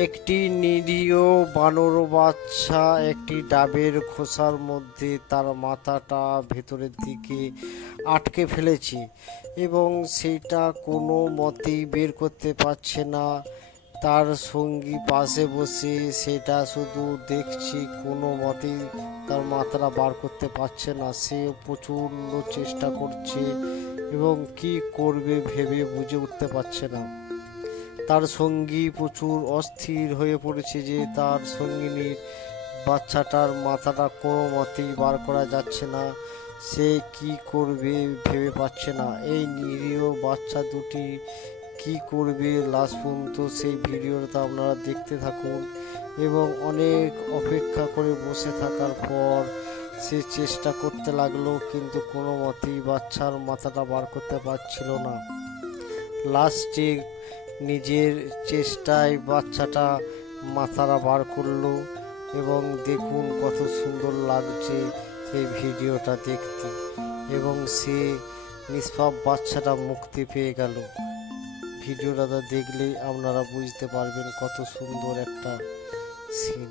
একটি নিরীহ বানর বাচ্চা একটি ডাবের খোসার মধ্যে তার মাথাটা ভেতরের দিকে আটকে ফেলেছে এবং সেটা কোনো মতেই বের করতে পারছে না। তার সঙ্গী পাশে বসে সেটা শুধু দেখছে, কোনো মতেই তার মাথাটা বার করতে পারছে না। সে প্রচণ্ড চেষ্টা করছে এবং কি করবে ভেবে বুঝে উঠতে পারছে না। তার সঙ্গী প্রচুর অস্থির হয়ে পড়েছে যে তার সঙ্গিনীর বাচ্চাটার মাথাটা কোনো মতেই বার করা যাচ্ছে না। সে কি করবে ভেবে পাচ্ছে না। এই নিরীহ বাচ্চা দুটি কি করবে লাস্ট পর্যন্ত সেই ভিডিওটা আপনারা দেখতে থাকুন এবং অনেক অপেক্ষা করে বসে থাকার পর সে চেষ্টা করতে লাগলো, কিন্তু কোনো মতেই বাচ্চার মাথাটা বার করতে পারছিল না। লাস্টে নিজের চেষ্টায় বাচ্চাটা মাথাটা বার করলো এবং দেখুন কত সুন্দর লাগছে এই ভিডিওটা দেখতে, এবং সে নিষ্পাপ বাচ্চাটা মুক্তি পেয়ে গেল। ভিডিওটা দেখলেই আপনারা বুঝতে পারবেন কত সুন্দর একটা সিন।